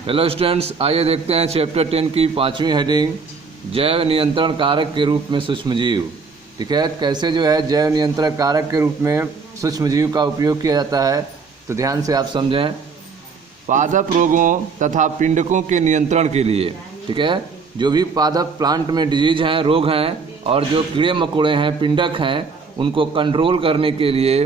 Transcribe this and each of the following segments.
Hello students, आइए देखते हैं चैप्टर 10 की 5वीं हेडिंग जैव नियंत्रण कारक के रूप में सूक्ष्मजीव। ठीक है, कैसे जो है जैव नियंत्रण कारक के रूप में सूक्ष्मजीव का उपयोग किया जाता है, तो ध्यान से आप समझें। पादप रोगों तथा पिंडकों के नियंत्रण के लिए, ठीक है, जो भी पादप प्लांट में डिजीज हैं, रोग हैं, और जो कीड़े मकोड़े हैं, पिंडक हैं, उनको कंट्रोल करने के लिए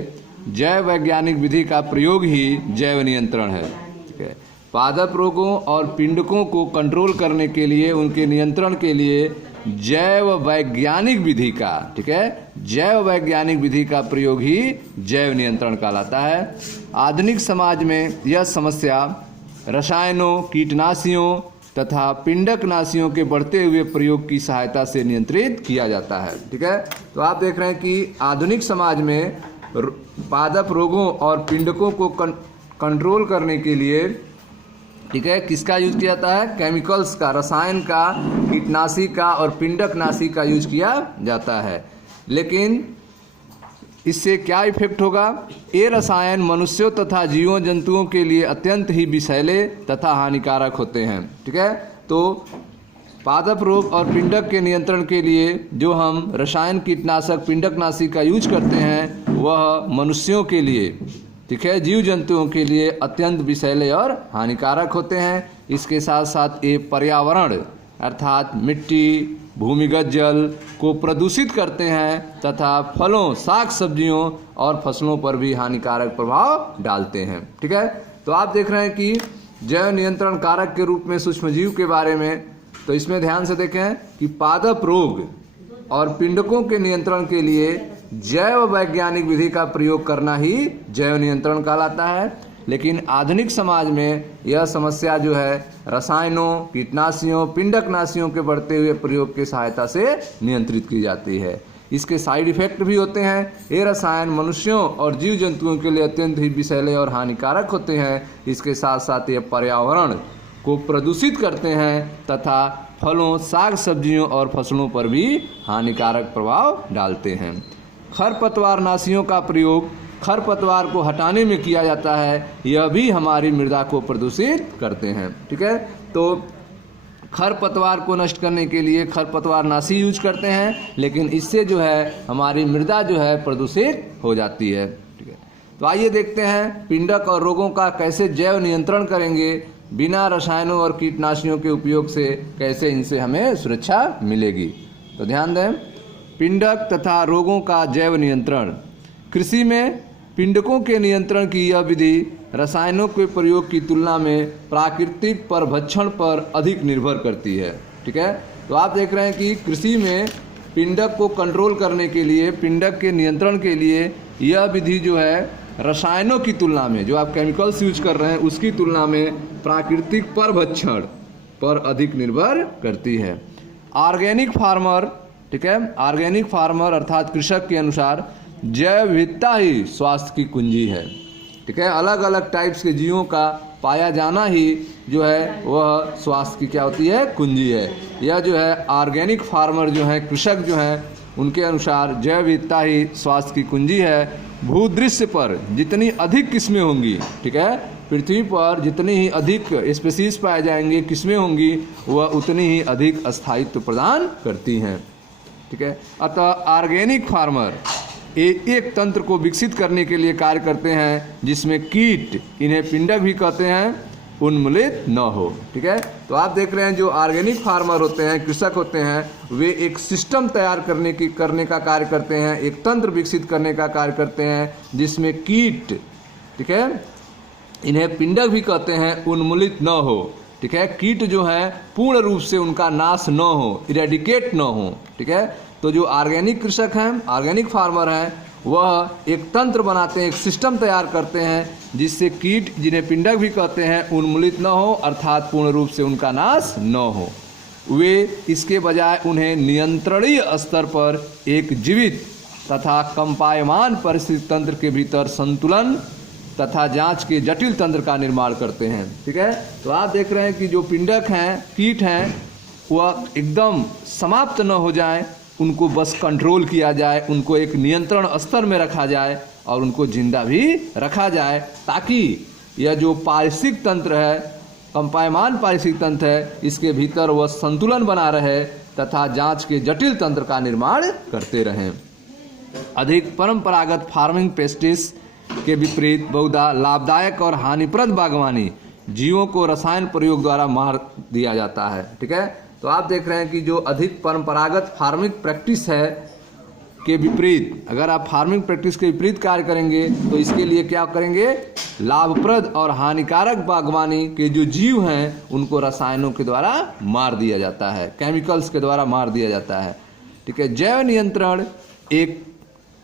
जैव वैज्ञानिक विधि का प्रयोग ही जैव नियंत्रण है। ठीक है, पादप रोगों और पिंडकों को कंट्रोल करने के लिए, उनके नियंत्रण के लिए जैव वैज्ञानिक विधि का, ठीक है, जैव वैज्ञानिक विधि का प्रयोग ही जैव नियंत्रण कहलाता है। आधुनिक समाज में यह समस्या रसायनों, कीटनाशियों तथा पिंडकनाशियों के बढ़ते हुए प्रयोग की सहायता से नियंत्रित किया जाता है। ठीक है, तो आप देख रहे हैं कि आधुनिक समाज में पादप रोगों और पिंडकों को कंट्रोल करने के लिए, ठीक है, किसका यूज किया जाता है? केमिकल्स का, रसायन का, कीटनाशी का और पिंडकनाशी का यूज किया जाता है। लेकिन इससे क्या इफेक्ट होगा? ये रसायन मनुष्यों तथा जीवों जंतुओं के लिए अत्यंत ही विषैले तथा हानिकारक होते हैं। ठीक है, तो पादप रोग और पिंडक के नियंत्रण के लिए जो हम रसायन, कीटनाशक, पिंडकनाशी का यूज करते हैं, वह मनुष्यों के लिए, ठीक है, जीव जंतुओं के लिए अत्यंत विषैले और हानिकारक होते हैं। इसके साथ साथ ये पर्यावरण अर्थात मिट्टी, भूमिगत जल को प्रदूषित करते हैं तथा फलों, साग सब्जियों और फसलों पर भी हानिकारक प्रभाव डालते हैं। ठीक है, तो आप देख रहे हैं कि जैव नियंत्रण कारक के रूप में सूक्ष्मजीव के बारे में, तो इसमें ध्यान से देखें कि पादप रोग और पिंडकों के नियंत्रण के लिए जैव वैज्ञानिक विधि का प्रयोग करना ही जैव नियंत्रण कहलाता है। लेकिन आधुनिक समाज में यह समस्या जो है रसायनों, कीटनाशियों, पिंडकनाशियों के बढ़ते हुए प्रयोग की सहायता से नियंत्रित की जाती है। इसके साइड इफेक्ट भी होते हैं। ये रसायन मनुष्यों और जीव जंतुओं के लिए अत्यंत ही विषैले और हानिकारक होते हैं। इसके साथ साथ ये पर्यावरण को प्रदूषित करते हैं तथा फलों, साग सब्जियों और फसलों पर भी हानिकारक प्रभाव डालते हैं। खरपतवारनाशियों का प्रयोग खरपतवार को हटाने में किया जाता है, यह भी हमारी मृदा को प्रदूषित करते हैं। ठीक है, तो खरपतवार को नष्ट करने के लिए खरपतवारनाशी यूज करते हैं, लेकिन इससे जो है हमारी मृदा जो है प्रदूषित हो जाती है। ठीक है, तो आइए देखते हैं पिंडक और रोगों का कैसे जैव नियंत्रण करेंगे, बिना रसायनों और कीटनाशियों के उपयोग से कैसे इनसे हमें सुरक्षा मिलेगी। तो ध्यान दें, पिंडक तथा रोगों का जैव नियंत्रण। कृषि में पिंडकों के नियंत्रण की यह विधि रसायनों के प्रयोग की तुलना में प्राकृतिक परभक्षण पर अधिक निर्भर करती है। ठीक है, तो आप देख रहे हैं कि कृषि में पिंडक को कंट्रोल करने के लिए, पिंडक के नियंत्रण के लिए यह विधि जो है रसायनों की तुलना में, जो आप केमिकल्स यूज कर रहे हैं उसकी तुलना में प्राकृतिक परभक्षण पर अधिक निर्भर करती है। ऑर्गेनिक फार्मर, ठीक है, ऑर्गेनिक फार्मर अर्थात कृषक के अनुसार जैव विविधता ही स्वास्थ्य की कुंजी है। ठीक है, अलग अलग टाइप्स के जीवों का पाया जाना ही जो है वह स्वास्थ्य की क्या होती है? कुंजी है। यह जो है ऑर्गेनिक फार्मर जो है, कृषक जो है, उनके अनुसार जैव विविधता ही स्वास्थ्य की कुंजी है। भूदृश्य पर जितनी अधिक किस्में होंगी, ठीक है, पृथ्वी पर जितनी ही अधिक स्पीशीज पाए जाएंगे, किस्में होंगी, वह उतनी ही अधिक स्थायित्व प्रदान करती हैं। ठीक है, अतः ऑर्गेनिक फार्मर एक तंत्र को विकसित करने के लिए कार्य करते हैं जिसमें कीट, इन्हें पिंडक भी कहते हैं, उन्मूलित न हो। ठीक है, तो आप देख रहे हैं जो ऑर्गेनिक फार्मर होते हैं, कृषक होते हैं, वे एक सिस्टम तैयार करने का कार्य करते हैं, एक तंत्र विकसित करने का कार्य करते हैं जिसमें कीट, ठीक है, इन्हें पिंडक भी कहते हैं, उन्मूलित न हो। ठीक है, कीट जो है पूर्ण रूप से उनका नाश न हो, इरेडिकेट न हो। ठीक है, तो जो ऑर्गेनिक कृषक हैं, ऑर्गेनिक फार्मर हैं, वह एक तंत्र बनाते हैं, एक सिस्टम तैयार करते हैं जिससे कीट, जिन्हें पिंडक भी कहते हैं, उन्मूलित न हो अर्थात पूर्ण रूप से उनका नाश न हो। वे इसके बजाय उन्हें नियंत्रणीय स्तर पर एक जीवित तथा कंपायमान परिस्थिति तंत्र के भीतर संतुलन तथा जांच के जटिल तंत्र का निर्माण करते हैं। ठीक है, तो आप देख रहे हैं कि जो पिंडक हैं, कीट हैं, वह एकदम समाप्त न हो जाए, उनको बस कंट्रोल किया जाए, उनको एक नियंत्रण स्तर में रखा जाए और उनको जिंदा भी रखा जाए, ताकि यह जो पारिस्थितिक तंत्र है कंपायमान पारिस्थितिक तंत्र है, इसके भीतर वह संतुलन बना रहे तथा जांच के जटिल तंत्र का निर्माण करते रहें। अधिक परंपरागत फार्मिंग प्रैक्टिस के विपरीत बहुधा लाभदायक और हानिप्रद बागवानी जीवों को रसायन प्रयोग द्वारा मार दिया जाता है। ठीक है, तो आप देख रहे हैं कि जो अधिक परंपरागत फार्मिंग प्रैक्टिस है के विपरीत, अगर आप फार्मिंग प्रैक्टिस के विपरीत कार्य करेंगे तो इसके लिए क्या करेंगे, लाभप्रद और हानिकारक बागवानी के जो जीव हैं उनको रसायनों के द्वारा मार दिया जाता है, केमिकल्स के द्वारा मार दिया जाता है। ठीक है, जैव नियंत्रण एक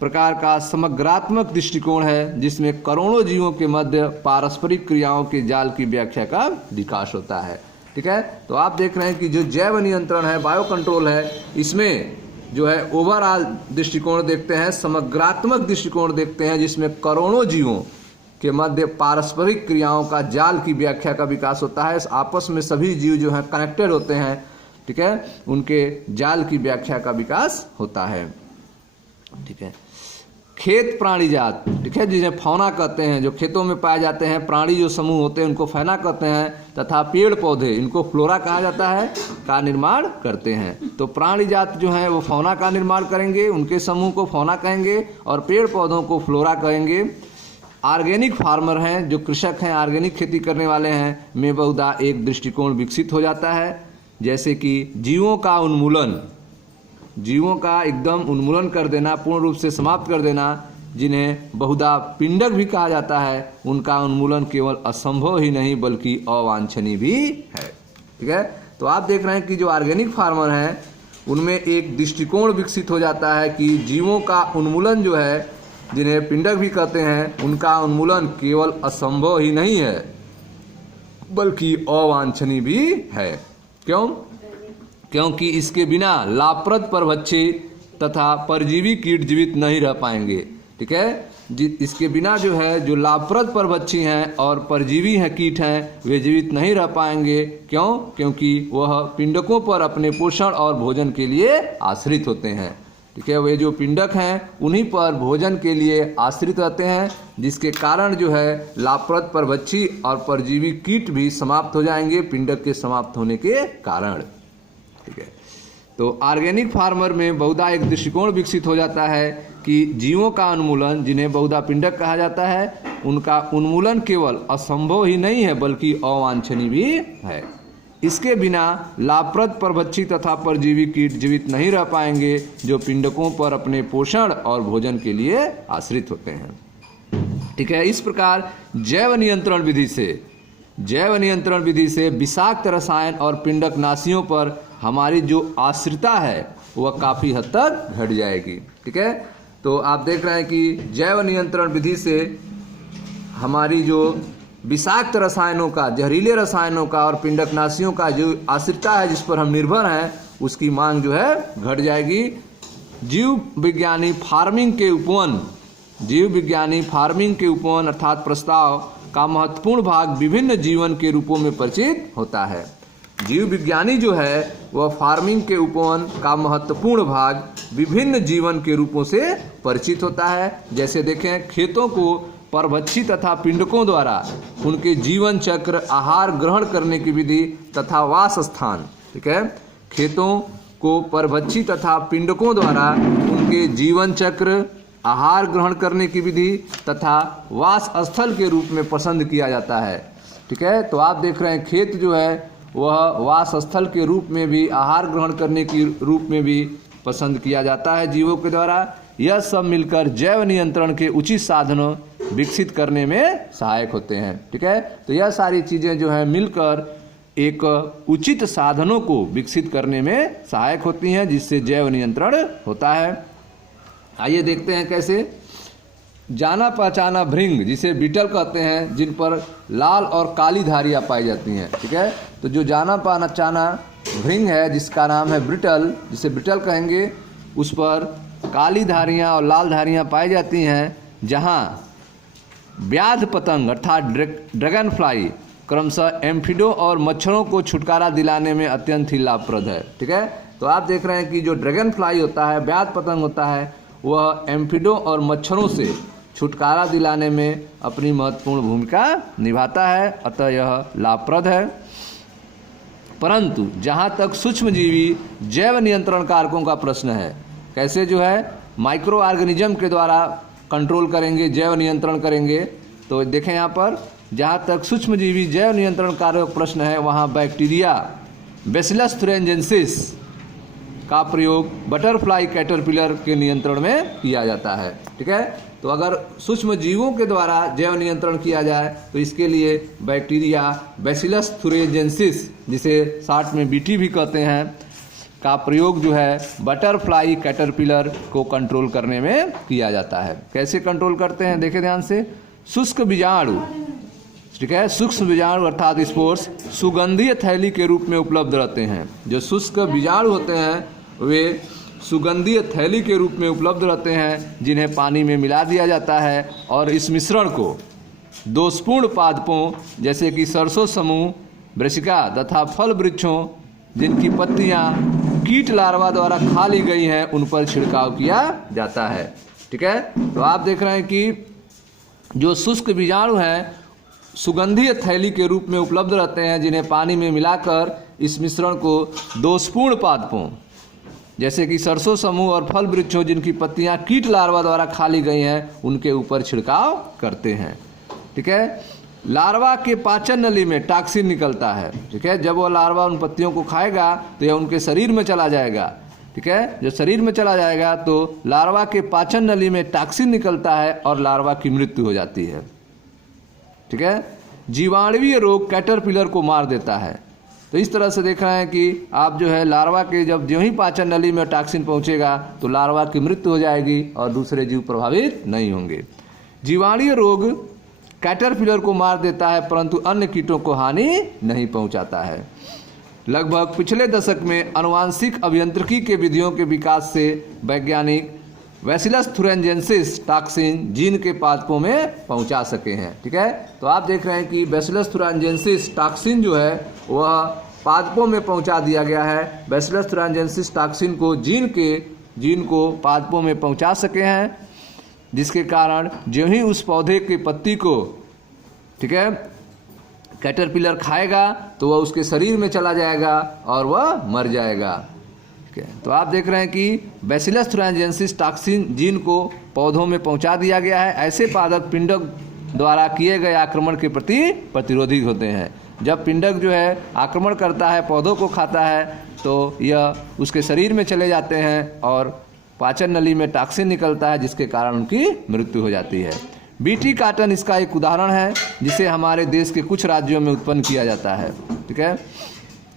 प्रकार का समग्रात्मक दृष्टिकोण है जिसमें करोड़ों जीवों के मध्य पारस्परिक क्रियाओं के जाल की व्याख्या का विकास होता है। ठीक है, तो आप देख रहे हैं कि जो जैव नियंत्रण है, बायो कंट्रोल है, इसमें जो है ओवरऑल दृष्टिकोण देखते हैं, समग्रात्मक दृष्टिकोण देखते हैं जिसमें करोड़ों जीवों के मध्य पारस्परिक क्रियाओं का जाल की व्याख्या का विकास होता है। आपस में सभी जीव जो हैं कनेक्टेड होते हैं। ठीक है, उनके जाल की व्याख्या का विकास होता है। ठीक है, खेत प्राणी जात, ठीक है, जिन्हें फौना कहते हैं, जो खेतों में पाए जाते हैं प्राणी जो समूह होते हैं उनको फैना कहते हैं, तथा पेड़ पौधे इनको फ्लोरा कहा जाता है, का निर्माण करते हैं। तो प्राणी जात जो है वो फौना का निर्माण करेंगे, उनके समूह को फौना कहेंगे, और पेड़ पौधों को फ्लोरा कहेंगे। ऑर्गेनिक फार्मर हैं, जो कृषक हैं, ऑर्गेनिक खेती करने वाले हैं, में बहुधा एक दृष्टिकोण विकसित हो जाता है, जैसे कि जीवों का उन्मूलन, जीवों का एकदम उन्मूलन कर देना, पूर्ण रूप से समाप्त कर देना, जिन्हें बहुधा पिंडक भी कहा जाता है, उनका उन्मूलन केवल असंभव ही नहीं बल्कि अवांछनीय भी है। ठीक है, तो आप देख रहे हैं कि जो ऑर्गेनिक फार्मर हैं उनमें एक दृष्टिकोण विकसित हो जाता है कि जीवों का उन्मूलन जो है, जिन्हें पिंडक भी कहते हैं, उनका उन्मूलन केवल असंभव ही नहीं है बल्कि अवांछनीय भी है। क्यों? क्योंकि इसके बिना लाभप्रद परभक्षी तथा परजीवी कीट जीवित नहीं रह पाएंगे। ठीक है, इसके बिना जो है जो लाभप्रद परभक्षी हैं और परजीवी हैं, कीट हैं, वे जीवित नहीं रह पाएंगे। क्यों? क्योंकि वह पिंडकों पर अपने पोषण और भोजन के लिए आश्रित होते हैं। ठीक है, वे जो पिंडक हैं उन्हीं पर भोजन के लिए आश्रित रहते हैं, जिसके कारण जो है लाभप्रद परभक्षी और परजीवी कीट भी समाप्त हो जाएंगे पिंडक के समाप्त होने के कारण। ठीक है, तो ऑर्गेनिक फार्मर में बहुधा एक दृष्टिकोण विकसित हो जाता है कि जीवों का उन्मूलन, जिन्हें बहुधा पिंडक कहा जाता है, उनका उन्मूलन केवल असंभव ही नहीं है बल्कि अवांछनीय भी है। इसके बिना लाभप्रद परभक्षी तथा परजीवी कीट जीवित नहीं रह पाएंगे, जो पिंडकों पर अपने पोषण और भोजन के लिए आश्रित होते हैं। ठीक है, इस प्रकार जैव नियंत्रण विधि से विषाक्त रसायन और पिंडक नाशियों पर हमारी जो आश्रितता है वह काफ़ी हद तक घट जाएगी। ठीक है, तो आप देख रहे हैं कि जैव नियंत्रण विधि से हमारी जो विषाक्त रसायनों का, जहरीले रसायनों का और पिंडकनाशियों का जो आश्रितता है, जिस पर हम निर्भर हैं, उसकी मांग जो है घट जाएगी। जीव विज्ञानी फार्मिंग के उपवन अर्थात प्रस्ताव का महत्वपूर्ण भाग विभिन्न जीवन के रूपों में परिचित होता है। जीव विज्ञानी जो है वह फार्मिंग के उपवन का महत्वपूर्ण भाग विभिन्न जीवन के रूपों से परिचित होता है। जैसे देखें, खेतों को परभक्षी तथा पिंडकों द्वारा उनके जीवन चक्र, आहार ग्रहण करने की विधि तथा वास स्थान। ठीक है, खेतों को परभक्षी तथा पिंडकों द्वारा उनके जीवन चक्र, आहार ग्रहण करने की विधि तथा वास स्थल के रूप में पसंद किया जाता है। ठीक है, तो आप देख रहे हैं खेत जो है वह वास स्थल के रूप में भी, आहार ग्रहण करने के रूप में भी पसंद किया जाता है जीवों के द्वारा। यह सब मिलकर जैव नियंत्रण के उचित साधनों विकसित करने में सहायक होते हैं। ठीक है, तो यह सारी चीज़ें जो है मिलकर एक उचित साधनों को विकसित करने में सहायक होती हैं, जिससे जैव नियंत्रण होता है। आइए देखते हैं कैसे। जाना पहचाना भृंग, जिसे बीटल कहते हैं, जिन पर लाल और काली धारियाँ पाई जाती हैं। ठीक है, तो जो जाना पहचाना भृंग है जिसका नाम है ब्रिटल, जिसे ब्रिटल कहेंगे, उस पर काली धारियाँ और लाल धारियाँ पाई जाती हैं, जहाँ व्याध पतंग अर्थात ड्रैगन फ्लाई क्रमशः एम्फिडो और मच्छरों को छुटकारा दिलाने में अत्यंत ही लाभप्रद है। ठीक है, तो आप देख रहे हैं कि जो ड्रैगन फ्लाई होता है, व्याध पतंग होता है, वह एम्फिडो और मच्छरों से छुटकारा दिलाने में अपनी महत्वपूर्ण भूमिका निभाता है, अतः यह लाभप्रद है। परंतु जहाँ तक सूक्ष्मजीवी जैव नियंत्रण कारकों का प्रश्न है, कैसे जो है माइक्रो ऑर्गेनिज्म के द्वारा कंट्रोल करेंगे, जैव नियंत्रण करेंगे, तो देखें यहाँ पर जहाँ तक सूक्ष्मजीवी जैव नियंत्रण कारक प्रश्न है वहाँ बैक्टीरिया बैसिलस थुरिनजेंसिस का प्रयोग बटरफ्लाई कैटरपिलर के नियंत्रण में किया जाता है। ठीक है, तो अगर सूक्ष्म जीवों के द्वारा जैव नियंत्रण किया जाए तो इसके लिए बैक्टीरिया बैसिलस थुरिनजेंसिस, जिसे शार्ट में बीटी भी कहते हैं, का प्रयोग जो है बटरफ्लाई कैटरपिलर को कंट्रोल करने में किया जाता है। कैसे कंट्रोल करते हैं देखें ध्यान से। शुष्क बीजाणु, ठीक है, सूक्ष्म बीजाणु अर्थात स्पोर्स सुगंधीय थैली के रूप में उपलब्ध रहते हैं। जो शुष्क बीजाणु होते हैं वे सुगंधीय थैली के रूप में उपलब्ध रहते हैं, जिन्हें पानी में मिला दिया जाता है और इस मिश्रण को दोषपूर्ण पादपों जैसे कि सरसों समूह, ब्रसिका तथा फल वृक्षों जिनकी पत्तियां कीट लार्वा द्वारा खा ली गई हैं उन पर छिड़काव किया जाता है। ठीक है, तो आप देख रहे हैं कि जो शुष्क बीजाणु हैं सुगंधीय थैली के रूप में उपलब्ध रहते हैं, जिन्हें पानी में मिलाकर इस मिश्रण को दोषपूर्ण पादपों जैसे कि सरसों समूह और फल वृक्षों जिनकी पत्तियां कीट लार्वा द्वारा खा ली गई हैं उनके ऊपर छिड़काव करते हैं। ठीक है, लार्वा के पाचन नली में टॉक्सिन निकलता है। ठीक है, जब वह लार्वा उन पत्तियों को खाएगा तो यह उनके शरीर में चला जाएगा। ठीक है, जब शरीर में चला जाएगा तो लार्वा के पाचन नली में टॉक्सिन निकलता है और लार्वा की मृत्यु हो जाती है। ठीक है, जीवाणुवीय रोग कैटरपिलर को मार देता है। तो इस तरह से देख रहे हैं कि आप जो है लार्वा के जब जो ही पाचन नली में टॉक्सिन पहुंचेगा तो लार्वा की मृत्यु हो जाएगी और दूसरे जीव प्रभावित नहीं होंगे। जीवाणुवीय रोग कैटरपिलर को मार देता है परंतु अन्य कीटों को हानि नहीं पहुंचाता है। लगभग पिछले दशक में आनुवांशिक अभियांत्रिकी के विधियों के विकास से वैज्ञानिक बैसिलस थुरिनजेंसिस टॉक्सिन जीन के पादपों में पहुंचा सके हैं। ठीक है, तो आप देख रहे हैं कि बैसिलस थुरिनजेंसिस टॉक्सिन जो है वह पादपों में पहुंचा दिया गया है। बैसिलस थुरिनजेंसिस टॉक्सिन को जीन को पादपों में पहुंचा सके हैं, जिसके कारण जो ही उस पौधे के पत्ती को, ठीक है, कैटरपिलर खाएगा तो वह उसके शरीर में चला जाएगा और वह मर जाएगा। ठीक है, तो आप देख रहे हैं कि बैसिलस थुरिनजेंसिस टॉक्सिन जीन को पौधों में पहुंचा दिया गया है। ऐसे पादप पिंडक द्वारा किए गए आक्रमण के प्रति प्रतिरोधी होते हैं। जब पिंडक जो है आक्रमण करता है, पौधों को खाता है, तो यह उसके शरीर में चले जाते हैं और पाचन नली में टॉक्सिन निकलता है, जिसके कारण उनकी मृत्यु हो जाती है। बीटी काटन इसका एक उदाहरण है, जिसे हमारे देश के कुछ राज्यों में उत्पन्न किया जाता है। ठीक है,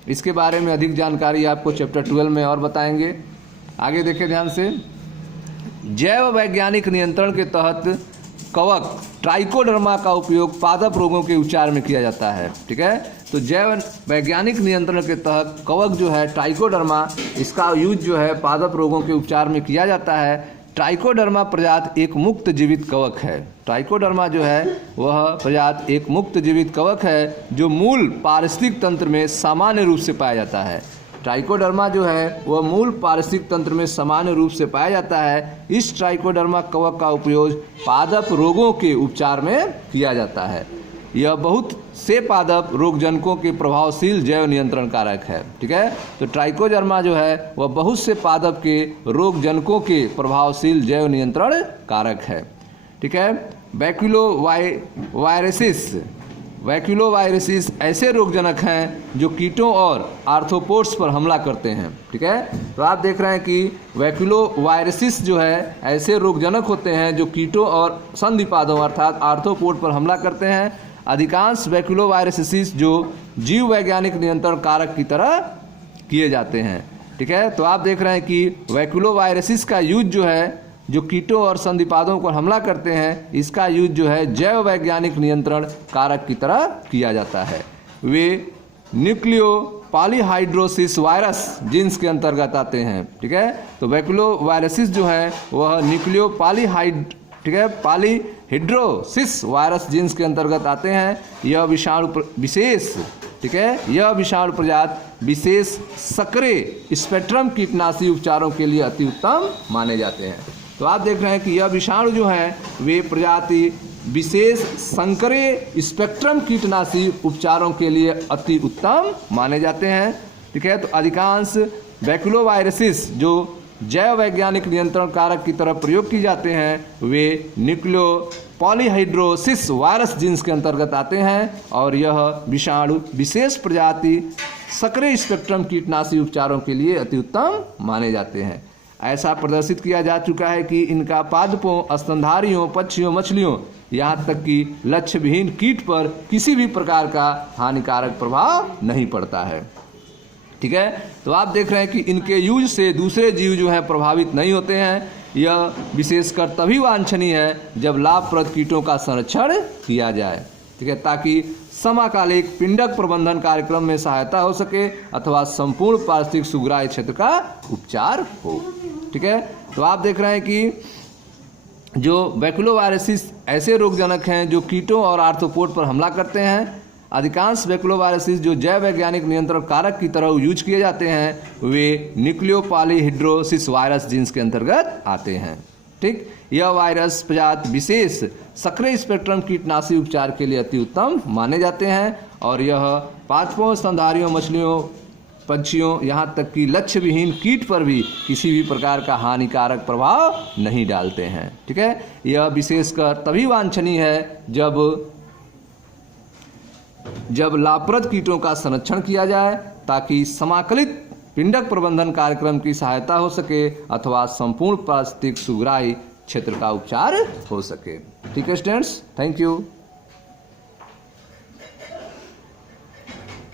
इसके बारे में अधिक जानकारी आपको चैप्टर 12 में और बताएंगे। आगे देखें ध्यान से। जैव वैज्ञानिक नियंत्रण के तहत कवक ट्राइकोडर्मा का उपयोग पादप रोगों के उपचार में किया जाता है। ठीक है, तो जैव वैज्ञानिक नियंत्रण के तहत कवक जो है ट्राइकोडर्मा, इसका यूज जो है पादप रोगों के उपचार में किया जाता है। ट्राइकोडर्मा प्रजाति एक मुक्त जीवित कवक है। ट्राइकोडर्मा जो है वह प्रजाति एक मुक्त जीवित कवक है जो मूल पारिस्थितिक तंत्र में सामान्य रूप से पाया जाता है। ट्राइकोडर्मा जो है वह मूल पारिस्थितिक तंत्र में सामान्य रूप से पाया जाता है। इस ट्राइकोडर्मा कवक का उपयोग पादप रोगों के उपचार में किया जाता है। यह बहुत से पादप रोगजनकों के प्रभावशील जैव नियंत्रण कारक है। ठीक है, तो ट्राइकोडर्मा जो है वह बहुत से पादप के रोगजनकों के प्रभावशील जैव नियंत्रण कारक है। ठीक है, वैक्यूलोवायरसिस ऐसे रोगजनक हैं जो कीटों और आर्थ्रोपोड्स पर हमला करते हैं। ठीक है, तो आप देख रहे हैं कि वैक्यूलोवायरसिस जो है ऐसे रोगजनक होते हैं जो कीटों और संधिपादों अर्थात आर्थ्रोपोड पर हमला करते हैं। अधिकांश वैक्यूलोवायरसिस जो जीव वैज्ञानिक नियंत्रण कारक की तरह किए जाते हैं। ठीक है, तो आप देख रहे हैं कि वैक्यूलोवायरसिस का यूज जो है जो कीटों और संधिपादों पर हमला करते हैं, इसका यूज जो है जैव वैज्ञानिक नियंत्रण कारक की तरह किया जाता है। वे न्यूक्लियो पॉलीहाइड्रोसिस वायरस जीन्स के अंतर्गत आते हैं। ठीक है, तो वैक्यूलोवायरसिस जो है वह न्यूक्लियो पॉलीहाइड्रोसिस वायरस जीन्स के अंतर्गत आते हैं। यह विषाणु प्रजाति विशेष सक्रिय स्पेक्ट्रम कीटनाशी उपचारों के लिए अति उत्तम माने जाते हैं। तो आप देख रहे हैं कि यह विषाणु जो हैं वे प्रजाति विशेष संकरे स्पेक्ट्रम कीटनाशी उपचारों के लिए अति उत्तम माने जाते हैं। ठीक है, तो अधिकांश बैक्यूलोवायरसिस जो जैव वैज्ञानिक नियंत्रण कारक की तरह प्रयोग की जाते हैं वे न्यूक्लियो पॉलीहाइड्रोसिस वायरस जीन्स के अंतर्गत आते हैं और यह विषाणु विशेष प्रजाति सक्रिय स्पेक्ट्रम कीटनाशी उपचारों के लिए अति उत्तम माने जाते हैं। ऐसा प्रदर्शित किया जा चुका है कि इनका पादपों, स्तनधारियों, पक्षियों, मछलियों यहाँ तक कि लक्ष्य विहीन कीट पर किसी भी प्रकार का हानिकारक प्रभाव नहीं पड़ता है। ठीक है, तो आप देख रहे हैं कि इनके यूज से दूसरे जीव जो हैं प्रभावित नहीं होते हैं। यह विशेषकर तभी वांछनीय है जब लाभप्रद कीटों का संरक्षण किया जाए। ठीक है, ताकि समकालिक पिंडक प्रबंधन कार्यक्रम में सहायता हो सके अथवा संपूर्ण पारिस्थितिक सुग्राह्य क्षेत्र का उपचार हो। ठीक है, तो आप देख रहे हैं कि जो बैक्यूलोवायरसिस ऐसे रोगजनक हैं जो कीटों और आर्थ्रोपोड पर हमला करते हैं। अधिकांश बैक्यूलोवायरसिस जो जैव वैज्ञानिक नियंत्रण कारक की तरह यूज किए जाते हैं वे न्यूक्लियो पॉलीहाइड्रोसिस वायरस जीन्स के अंतर्गत आते हैं। ठीक, यह वायरस प्रजाति विशेष सक्रिय स्पेक्ट्रम कीटनाशी उपचार के लिए अति उत्तम माने जाते हैं और यह पादपों, स्तनधारियों, मछलियों, पंछियों यहाँ तक कि लक्ष्य विहीन कीट पर भी किसी भी प्रकार का हानिकारक प्रभाव नहीं डालते हैं। ठीक है, यह विशेषकर तभी वांछनीय है जब लाभप्रद कीटों का संरक्षण किया जाए ताकि समाकलित पिंडक प्रबंधन कार्यक्रम की सहायता हो सके अथवा संपूर्ण पारिस्थितिक सुग्राह्य क्षेत्र का उपचार हो सके। ठीक है स्टूडेंट्स, थैंक यू।